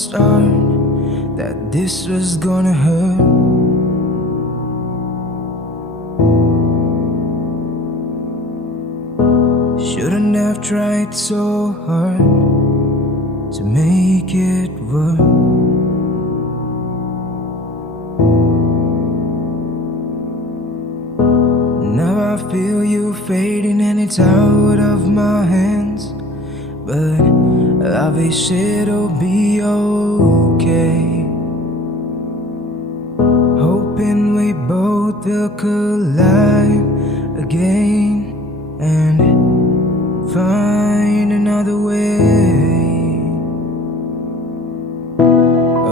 start that this was gonna hurt. Shouldn't have tried so hard to make it work. Now I feel you fading and it's out of my hands, but I wish it'll be okay. Hoping we both will collide again and find another way.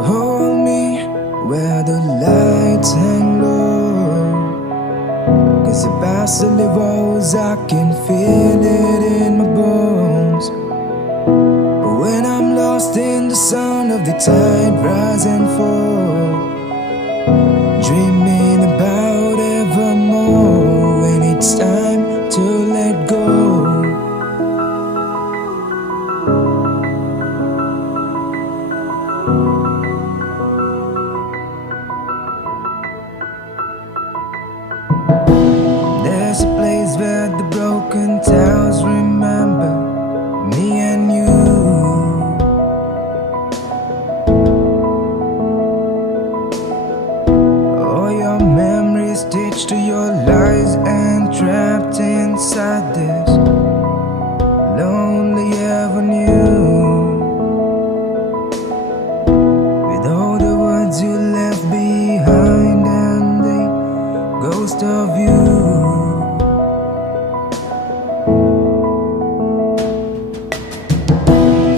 Hold me where the lights hang low, 'cause the past only rolls, I can feel it in my bones. But when I'm lost in the sound of the tide rise and fall, dreaming about evermore, when it's time to let go. There's a place where the broken towers remember me and you. All your memories stitched to your lies and trapped inside this lonely avenue, with all the words you left behind and the ghost of you.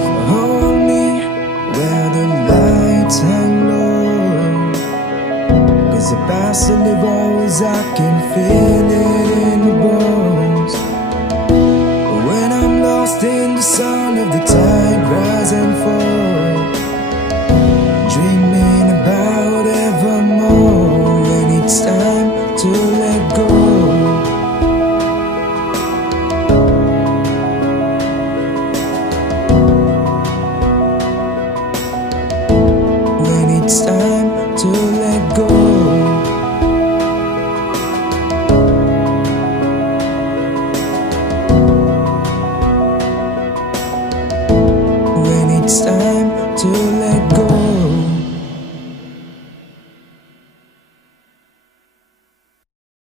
So hold me where the lights hang low, 'cause the past only rolls, I can feel it in my bones. But when I'm lost in the sound of the tide rise and fall, dreaming about evermore, when it's time to let go. When it's time to